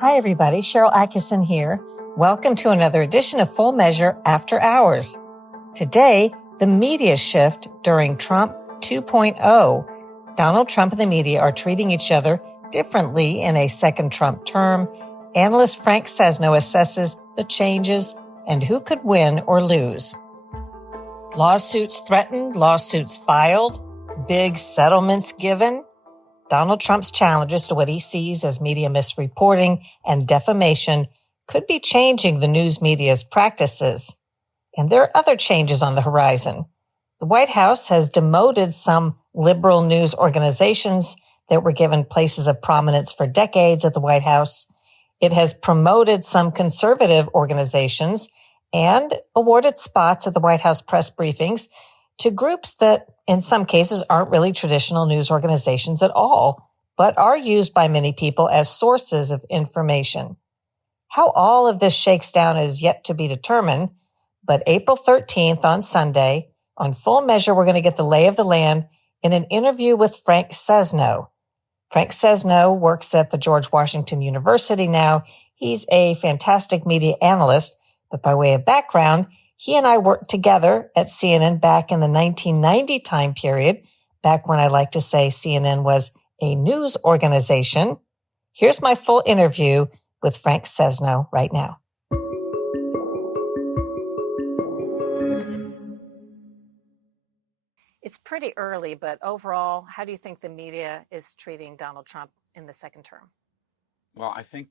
Hi, everybody. Sharyl Attkisson here. Welcome to another edition of Full Measure After Hours. Today, the media shift during Trump 2.0. Donald Trump and the media are treating each other differently in a second Trump term. Analyst Frank Sesno assesses the changes and who could win or lose. Lawsuits threatened, lawsuits filed, big settlements given. Donald Trump's challenges to what he sees as media misreporting and defamation could be changing the news media's practices. And there are other changes on the horizon. The White House has demoted some liberal news organizations that were given places of prominence for decades at the White House. It has promoted some conservative organizations and awarded spots at the White House press briefings to groups that in some cases aren't really traditional news organizations at all, but are used by many people as sources of information. How all of this shakes down is yet to be determined, but April 13th on Sunday, on Full Measure, we're going to get the lay of the land in an interview with Frank Sesno. Frank Sesno works at the George Washington University now. He's a fantastic media analyst, but by way of background, he and I worked together at CNN back in the 1990 time period, back when I like to say CNN was a news organization. Here's my full interview with Frank Sesno right now. It's pretty early, but overall, how do you think the media is treating Donald Trump in the second term? Well, I think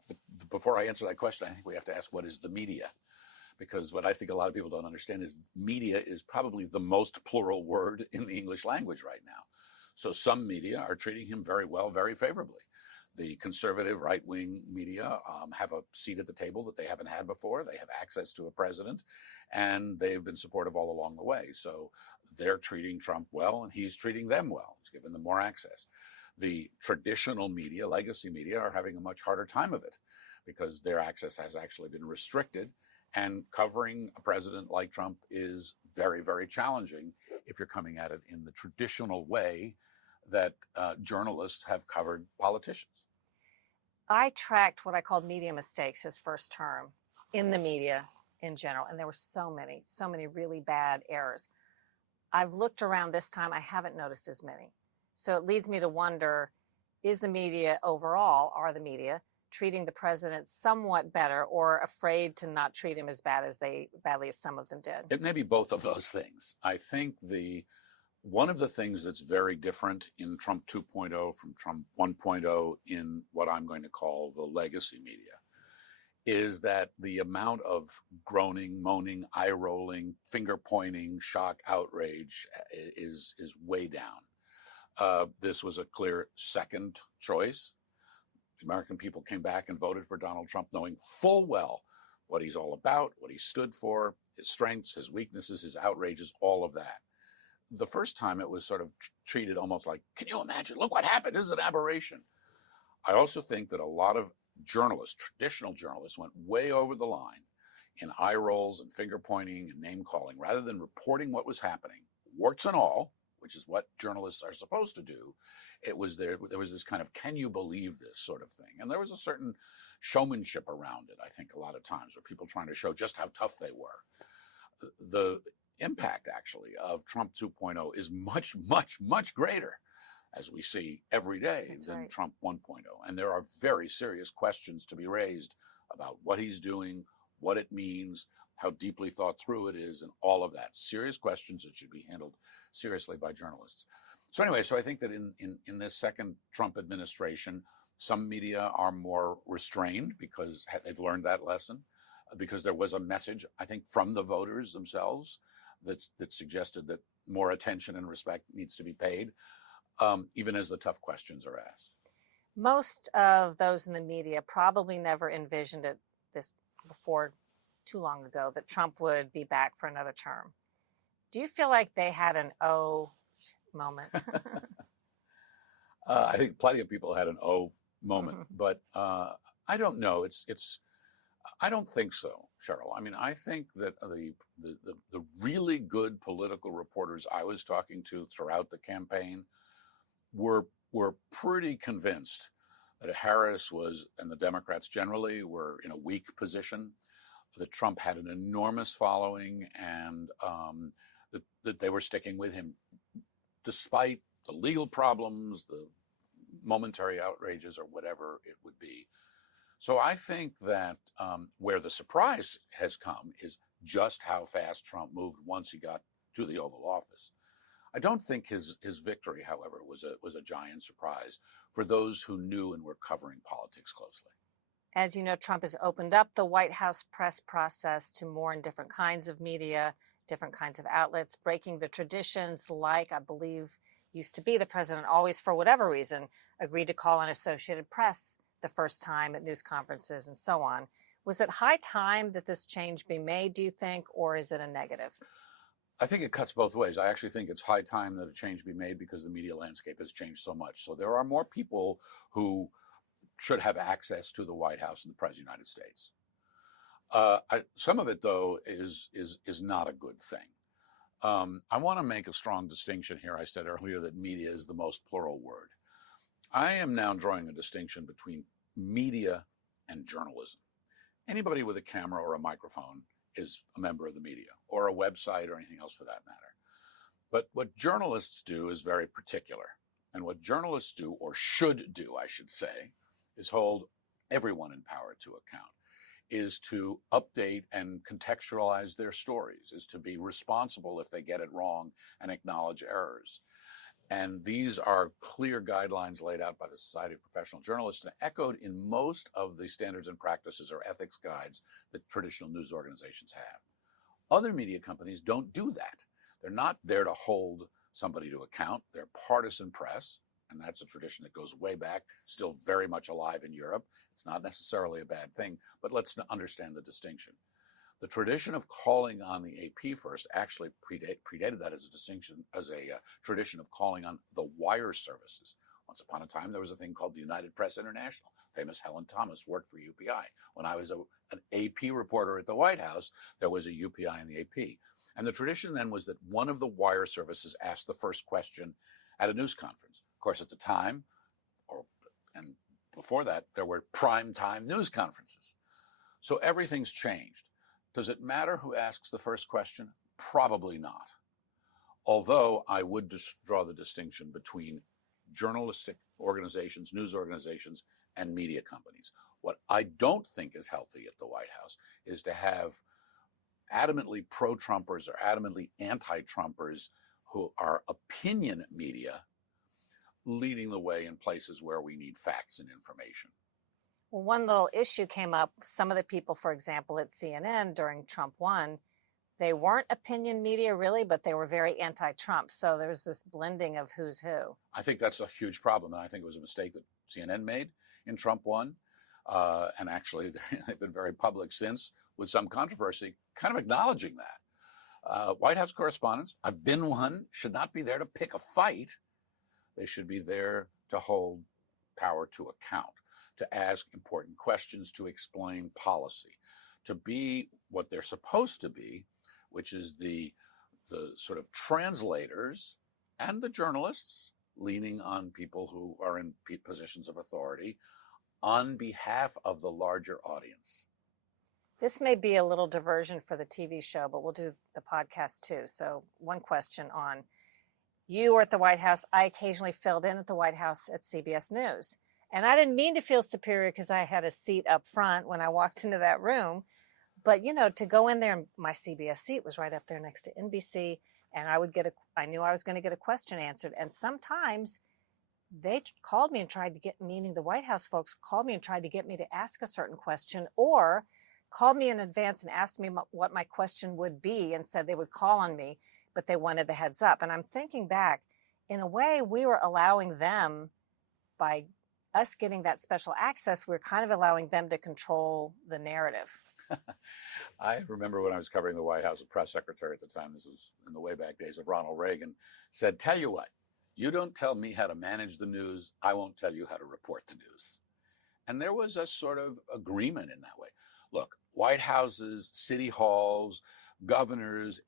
before I answer that question, I think we have to ask, what is the media? Because what I think a lot of people don't understand is media is probably the most plural word in the English language right now. So some media are treating him very well, very favorably. The conservative right-wing media have a seat at the table that they haven't had before. They have access to a president, and they've been supportive all along the way. So they're treating Trump well, and he's treating them well. He's giving them more access. The traditional media, legacy media, are having a much harder time of it because their access has actually been restricted. And covering a president like Trump is very, very challenging if you're coming at it in the traditional way that journalists have covered politicians. I tracked what I called media mistakes his first term in the media in general, and there were so many really bad errors. I've looked around this time, I haven't noticed as many. So it leads me to wonder, is the media overall, are the media treating the president somewhat better or afraid to not treat him as badly as some of them did? It may be both of those things. I think one of the things that's very different in Trump 2.0 from Trump 1.0 in what I'm going to call the legacy media is that the amount of groaning, moaning, eye-rolling, finger-pointing, shock, outrage is way down. This was a clear second choice. The American people came back and voted for Donald Trump, knowing full well what he's all about, what he stood for, his strengths, his weaknesses, his outrages, all of that. The first time it was sort of treated almost like, can you imagine? Look what happened. This is an aberration. I also think that a lot of journalists, traditional journalists, went way over the line in eye rolls and finger pointing and name calling, rather than reporting what was happening, warts and all, which is what journalists are supposed to do. There was this kind of, can you believe this sort of thing? And there was a certain showmanship around it, I think, a lot of times, where people trying to show just how tough they were. The impact, actually, of Trump 2.0 is much, much, much greater, as we see every day, than Trump 1.0. And there are very serious questions to be raised about what he's doing, what it means, how deeply thought through it is, and all of that. Serious questions that should be handled seriously by journalists. So anyway, so I think that in this second Trump administration, some media are more restrained because they've learned that lesson, because there was a message, I think, from the voters themselves that suggested that more attention and respect needs to be paid, even as the tough questions are asked. Most of those in the media probably never envisioned this before too long ago, that Trump would be back for another term. Do you feel like they had an oh moment? I think plenty of people had an oh moment, but I don't know. I don't think so, Sharyl. I mean, I think that the really good political reporters I was talking to throughout the campaign were pretty convinced that Harris was, and the Democrats generally, were in a weak position, that Trump had an enormous following, and that they were sticking with him despite the legal problems, the momentary outrages, or whatever it would be. So I think that where the surprise has come is just how fast Trump moved once he got to the Oval Office. I don't think his victory, however, was a giant surprise for those who knew and were covering politics closely. As you know, Trump has opened up the White House press process to more and different kinds of media, different kinds of outlets, breaking the traditions like, I believe, used to be the president always, for whatever reason, agreed to call on Associated Press the first time at news conferences and so on. Was it high time that this change be made, do you think, or is it a negative? I think it cuts both ways. I actually think it's high time that a change be made because the media landscape has changed so much. So there are more people who should have access to the White House and the President of the United States. Some of it, though, is not a good thing. I want to make a strong distinction here. I said earlier that media is the most plural word. I am now drawing a distinction between media and journalism. Anybody with a camera or a microphone is a member of the media, or a website, or anything else for that matter. But what journalists do is very particular. And what journalists do, or should do, I should say, is hold everyone in power to account, is to update and contextualize their stories, is to be responsible if they get it wrong and acknowledge errors. And these are clear guidelines laid out by the Society of Professional Journalists and echoed in most of the standards and practices or ethics guides that traditional news organizations have. Other media companies don't do that. They're not there to hold somebody to account. They're partisan press, and that's a tradition that goes way back, still very much alive in Europe. It's not necessarily a bad thing, but let's understand the distinction. The tradition of calling on the AP first actually predated that as a distinction, as a tradition of calling on the wire services. Once upon a time, there was a thing called the United Press International. Famous Helen Thomas worked for UPI. When I was an AP reporter at the White House, there was a UPI in the AP. And the tradition then was that one of the wire services asked the first question at a news conference. Of course, at the time, and before that, there were prime time news conferences. So everything's changed. Does it matter who asks the first question? Probably not. Although I would draw the distinction between journalistic organizations, news organizations, and media companies. What I don't think is healthy at the White House is to have adamantly pro-Trumpers or adamantly anti-Trumpers who are opinion media leading the way in places where we need facts and information. Well, one little issue came up. Some of the people, for example, at CNN during Trump won, they weren't opinion media really, but they were very anti-Trump. So there was this blending of who's who. I think that's a huge problem. And I think it was a mistake that CNN made in Trump won. And actually, they've been very public since with some controversy, kind of acknowledging that. White House correspondents, I've been one, should not be there to pick a fight. They should be there to hold power to account, to ask important questions, to explain policy, to be what they're supposed to be, which is the sort of translators and the journalists leaning on people who are in positions of authority on behalf of the larger audience. This may be a little diversion for the TV show, but we'll do the podcast too. So one question on, you were at the White House. I occasionally filled in at the White House at CBS News. And I didn't mean to feel superior because I had a seat up front when I walked into that room. But, you know, to go in there, and my CBS seat was right up there next to NBC. And I knew I was going to get a question answered. And sometimes they called me and tried to get, meaning the White House folks called me and tried to get me to ask a certain question, or called me in advance and asked me what my question would be and said they would call on me, but they wanted the heads up. And I'm thinking back, in a way, we were allowing them, by us getting that special access, we're kind of allowing them to control the narrative. I remember when I was covering the White House, a press secretary at the time, this was in the way back days of Ronald Reagan, said, "Tell you what, you don't tell me how to manage the news, I won't tell you how to report the news." And there was a sort of agreement in that way. Look, White Houses, city halls, governors,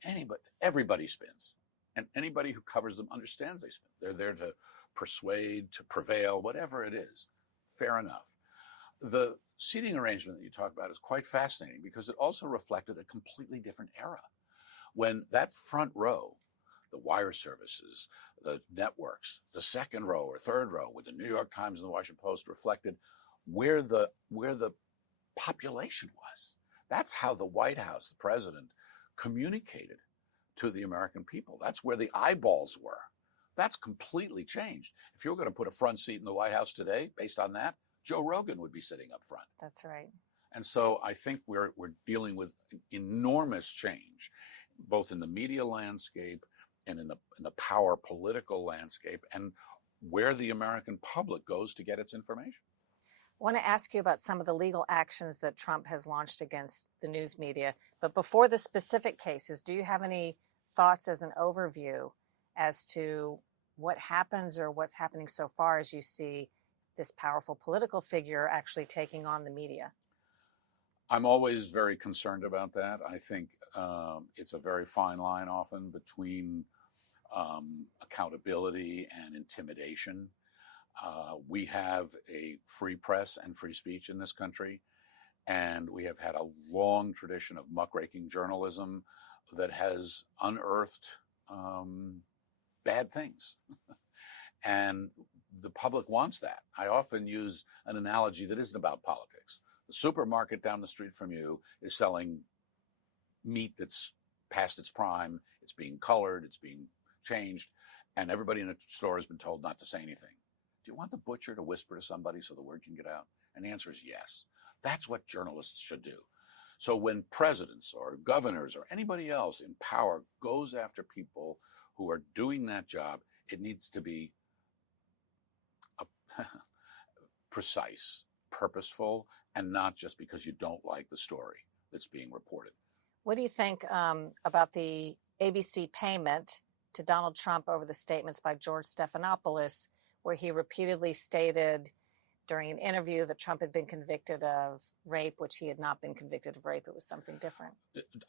everybody spins. And anybody who covers them understands they spin. They're there to persuade, to prevail, whatever it is. fair enough. The seating arrangement that you talk about is quite fascinating because it also reflected a completely different era. When that front row, the wire services, the networks, the second row or third row with the New York Times and the Washington Post reflected where the population was. That's how the White House, the president, communicated to the American people. That's where the eyeballs were. That's completely changed. If you're going to put a front seat in the White House today, based on that, Joe Rogan would be sitting up front. That's right. And so I think we're dealing with enormous change, both in the media landscape and in the power political landscape, and where the American public goes to get its information. I want to ask you about some of the legal actions that Trump has launched against the news media. But before the specific cases, do you have any thoughts as an overview as to what happens or what's happening so far as you see this powerful political figure actually taking on the media? I'm always very concerned about that. I think it's a very fine line often between accountability and intimidation. We have a free press and free speech in this country, and we have had a long tradition of muckraking journalism that has unearthed bad things. And the public wants that. I often use an analogy that isn't about politics. The supermarket down the street from you is selling meat that's past its prime. It's being colored, it's being changed, and everybody in the store has been told not to say anything. Do you want the butcher to whisper to somebody so the word can get out? And the answer is yes. That's what journalists should do. So when presidents or governors or anybody else in power goes after people who are doing that job, it needs to be precise, purposeful, and not just because you don't like the story that's being reported. What do you think about the ABC payment to Donald Trump over the statements by George Stephanopoulos, where he repeatedly stated during an interview that Trump had been convicted of rape, which he had not been convicted of rape? It was something different.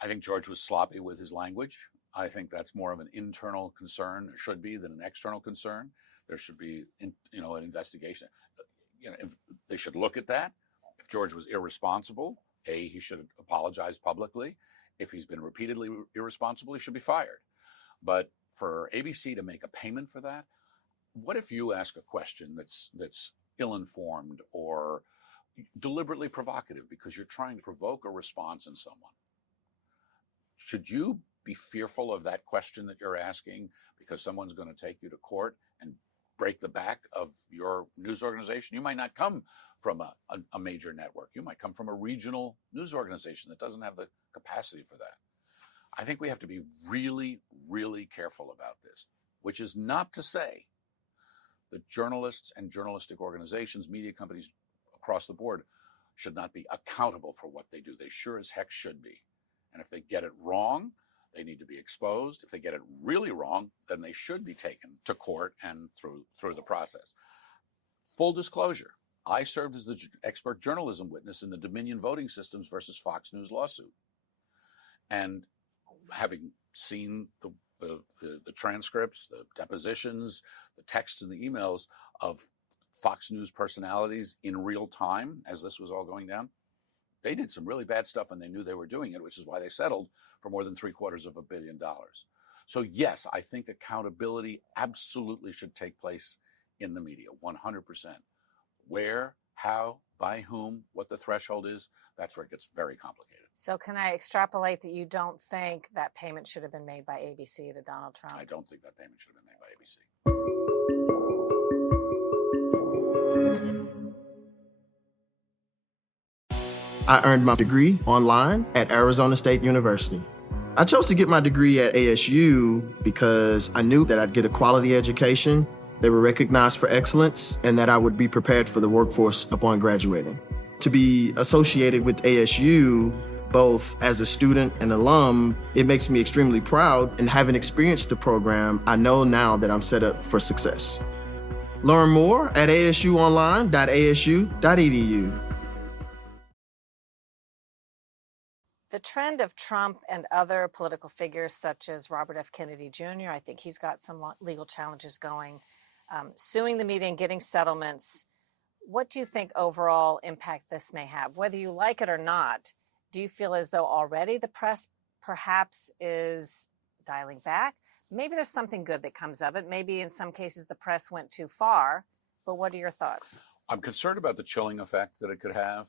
I think George was sloppy with his language. I think that's more of an internal concern, or should be, than an external concern. There should be, an investigation. If they should look at that. If George was irresponsible, he should apologize publicly. If he's been repeatedly irresponsible, he should be fired. But for ABC to make a payment for that, what if you ask a question that's ill-informed or deliberately provocative because you're trying to provoke a response in someone? Should you be fearful of that question that you're asking because someone's going to take you to court and break the back of your news organization? You might not come from a major network. You might come from a regional news organization that doesn't have the capacity for that. I think we have to be really, really careful about this, which is not to say that journalists and journalistic organizations, media companies across the board should not be accountable for what they do. They sure as heck should be. And if they get it wrong, they need to be exposed. If they get it really wrong, then they should be taken to court and through the process. Full disclosure, I served as the expert journalism witness in the Dominion Voting Systems versus Fox News lawsuit. And having seen the transcripts, the depositions, the texts and the emails of Fox News personalities in real time as this was all going down, they did some really bad stuff and they knew they were doing it, which is why they settled for more than $750 million. So yes, I think accountability absolutely should take place in the media, 100%. Where, how, by whom, what the threshold is, that's where it gets very complicated. So can I extrapolate that you don't think that payment should have been made by ABC to Donald Trump? I don't think that payment should have been made by ABC. I earned my degree online at Arizona State University. I chose to get my degree at ASU because I knew that I'd get a quality education, they were recognized for excellence, and that I would be prepared for the workforce upon graduating. To be associated with ASU, both as a student and alum, it makes me extremely proud, and having experienced the program, I know now that I'm set up for success. Learn more at asuonline.asu.edu. The trend of Trump and other political figures such as Robert F. Kennedy Jr., I think he's got some legal challenges going, suing the media and getting settlements What do you think overall impact this may have? Whether you like it or not, do you feel as though already the press perhaps is dialing back? Maybe there's something good that comes of it. Maybe in some cases the press went too far, but what are your thoughts? I'm concerned about the chilling effect that it could have,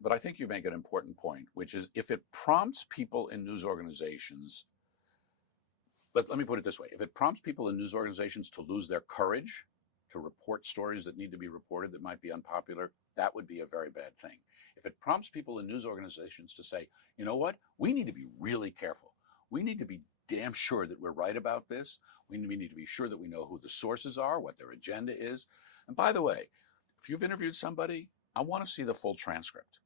but I think you make an important point, which is if it prompts people in news organizations, but let me put it this way, if it prompts people in news organizations to lose their courage to report stories that need to be reported that might be unpopular, that would be a very bad thing. If it prompts people in news organizations to say, you know what, we need to be really careful. We need to be damn sure that we're right about this. We need to be sure that we know who the sources are, what their agenda is. And by the way, if you've interviewed somebody, I want to see the full transcript.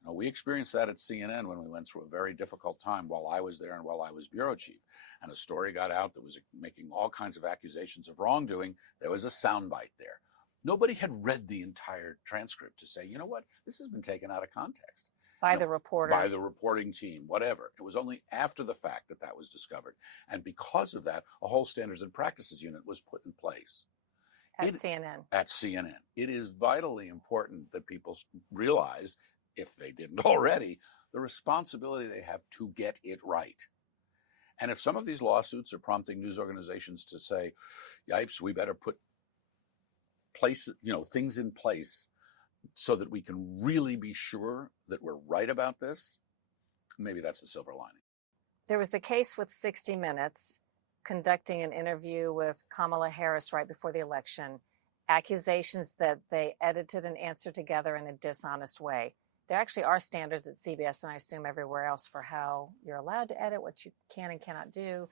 You know, we experienced that at CNN when we went through a very difficult time while I was there and while I was bureau chief. And a story got out that was making all kinds of accusations of wrongdoing. There was a soundbite there. Nobody had read the entire transcript to say, you know what, this has been taken out of context. By the reporter. By the reporting team, whatever. It was only after the fact that that was discovered. And because of that, a whole standards and practices unit was put in place. At CNN. At CNN. It is vitally important that people realize, if they didn't already, the responsibility they have to get it right. And if some of these lawsuits are prompting news organizations to say, yipes, we better put things in place so that we can really be sure that we're right about this, maybe that's the silver lining. There was the case with 60 Minutes conducting an interview with Kamala Harris right before the election, accusations that they edited an answer together in a dishonest way. There actually are standards at CBS, and I assume everywhere else, for how you're allowed to edit, what you can and cannot do.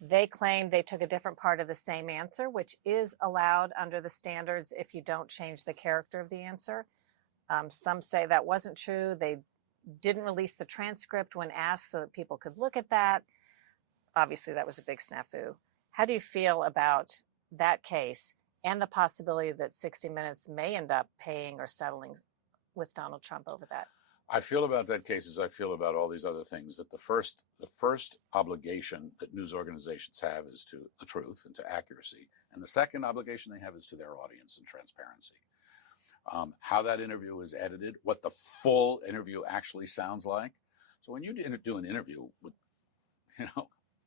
They claim they took a different part of the same answer, which is allowed under the standards if you don't change the character of the answer. Some say that wasn't true. They didn't release the transcript when asked so that people could look at that. Obviously, that was a big snafu. How do you feel about that case and the possibility that 60 Minutes may end up paying or settling with Donald Trump over that? I feel about that case as I feel about all these other things, that the first obligation that news organizations have is to the truth and to accuracy. And the second obligation they have is to their audience and transparency. How that interview was edited, what the full interview actually sounds like. So when you do an interview with,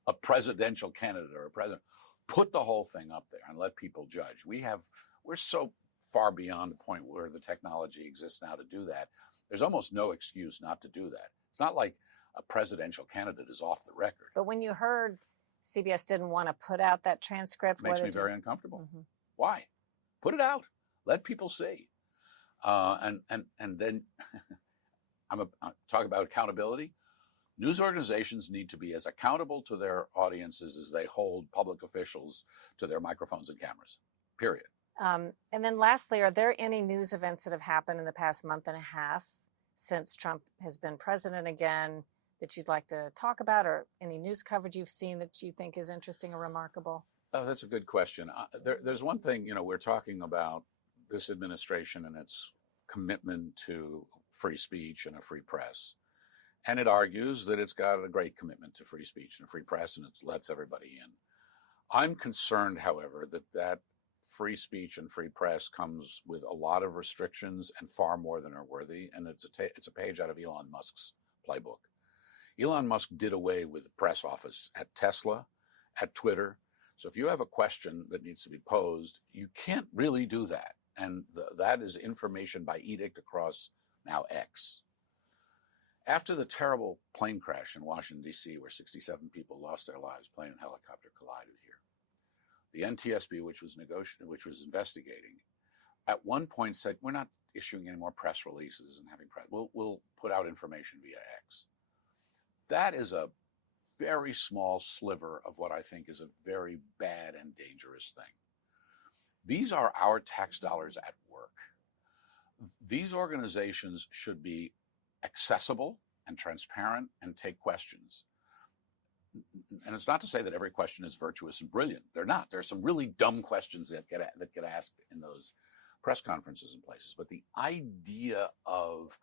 a presidential candidate or a president, put the whole thing up there and let people judge. We're so far beyond the point where the technology exists now to do that. There's almost no excuse not to do that. It's not like a presidential candidate is off the record. But when you heard CBS didn't want to put out that transcript, it makes me very uncomfortable. Mm-hmm. Why? Put it out. Let people see. And then I'm talking about accountability. News organizations need to be as accountable to their audiences as they hold public officials to their microphones and cameras, period. And then lastly, are there any news events that have happened in the past month and a half since Trump has been president again that you'd like to talk about, or any news coverage you've seen that you think is interesting or remarkable? Oh, that's a good question. There's one thing, we're talking about this administration and its commitment to free speech and a free press. And it argues that it's got a great commitment to free speech and a free press, and it lets everybody in. I'm concerned, however, that free speech and free press comes with a lot of restrictions and far more than are worthy. And it's a page out of Elon Musk's playbook. Elon Musk did away with the press office at Tesla, at Twitter. So if you have a question that needs to be posed, you can't really do that. And that is information by edict across now X. After the terrible plane crash in Washington, D.C., where 67 people lost their lives, plane and helicopter collided here, the NTSB, which was investigating, at one point said, we're not issuing any more press releases and having press. We'll put out information via X. That is a very small sliver of what I think is a very bad and dangerous thing. These are our tax dollars at work. These organizations should be accessible and transparent and take questions. And it's not to say that every question is virtuous and brilliant. They're not. There's some really dumb questions that get asked in those press conferences and places. But the idea of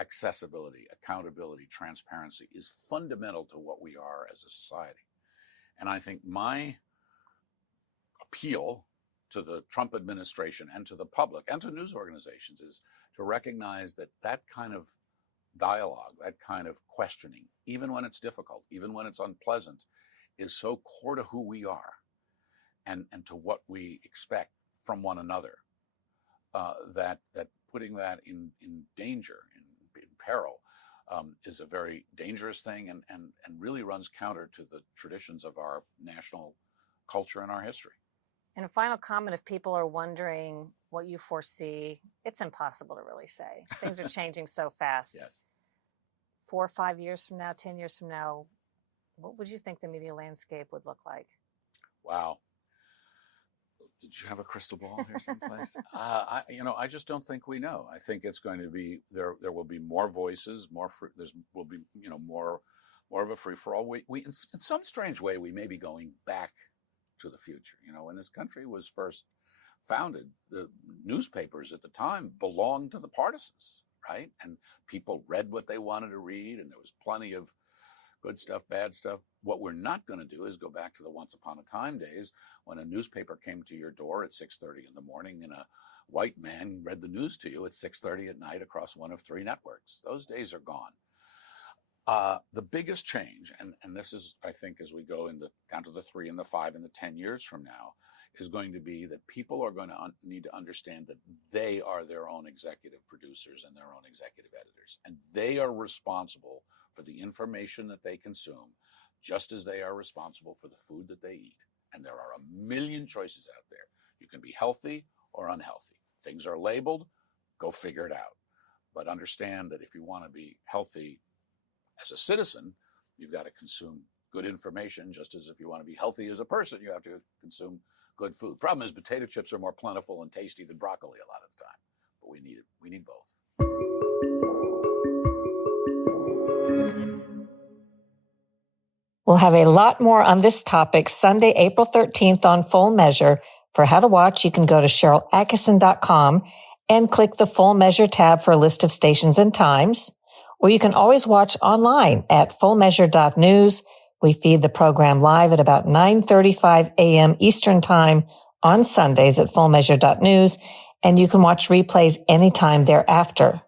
accessibility, accountability, transparency is fundamental to what we are as a society. And I think my appeal to the Trump administration and to the public and to news organizations is to recognize that that kind of dialogue, that kind of questioning, even when it's difficult, even when it's unpleasant, is so core to who we are and to what we expect from one another, that putting that in danger, in peril, is a very dangerous thing and really runs counter to the traditions of our national culture and our history. And a final comment, if people are wondering what you foresee, it's impossible to really say. Things are changing so fast. Yes. 4 or 5 years from now, 10 years from now, what would you think the media landscape would look like? Wow. Did you have a crystal ball here someplace? I just don't think we know. I think it's going to be, there will be more voices, will be, more of a free for all. We in some strange way, we may be going back to the future. When this country was first founded, the newspapers at the time belonged to the partisans, right? And people read what they wanted to read, and there was plenty of good stuff, bad stuff. What we're not going to do is go back to the once upon a time days when a newspaper came to your door at 6:30 in the morning and a white man read the news to you at 6:30 at night across one of 3 networks. Those days are gone. The biggest change, and this is, I think, as we go down to the 3 and the 5 and the 10 years from now, is going to be that people are going to need to understand that they are their own executive producers and their own executive editors, and they are responsible for the information that they consume, just as they are responsible for the food that they eat. And there are a million choices out there. You can be healthy or unhealthy. Things are labeled, go figure it out. But understand that if you want to be healthy as a citizen, you've got to consume good information, just as if you want to be healthy as a person, you have to consume good food. Problem is, potato chips are more plentiful and tasty than broccoli a lot of the time, but we need it. We need both. We'll have a lot more on this topic Sunday, April 13th on Full Measure. For how to watch, you can go to SharylAttkisson.com and click the Full Measure tab for a list of stations and times. Or you can always watch online at fullmeasure.news. We feed the program live at about 9:35 a.m. Eastern Time on Sundays at fullmeasure.news, and you can watch replays anytime thereafter.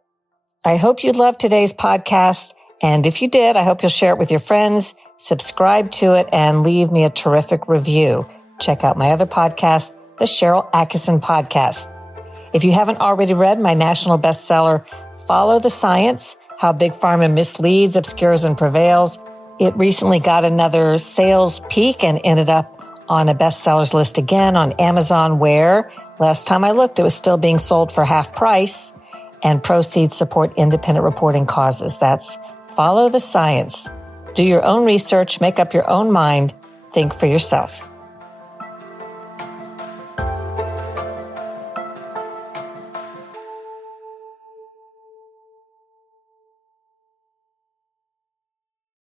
I hope you loved today's podcast, and if you did, I hope you'll share it with your friends, subscribe to it, and leave me a terrific review. Check out my other podcast, the Sharyl Attkisson Podcast. If you haven't already read my national bestseller, Follow the Science, How Big Pharma Misleads, Obscures, and Prevails, it recently got another sales peak and ended up on a bestsellers list again on Amazon, where last time I looked, it was still being sold for half price, and proceeds support independent reporting causes. That's Follow the Science. Do your own research, make up your own mind, think for yourself.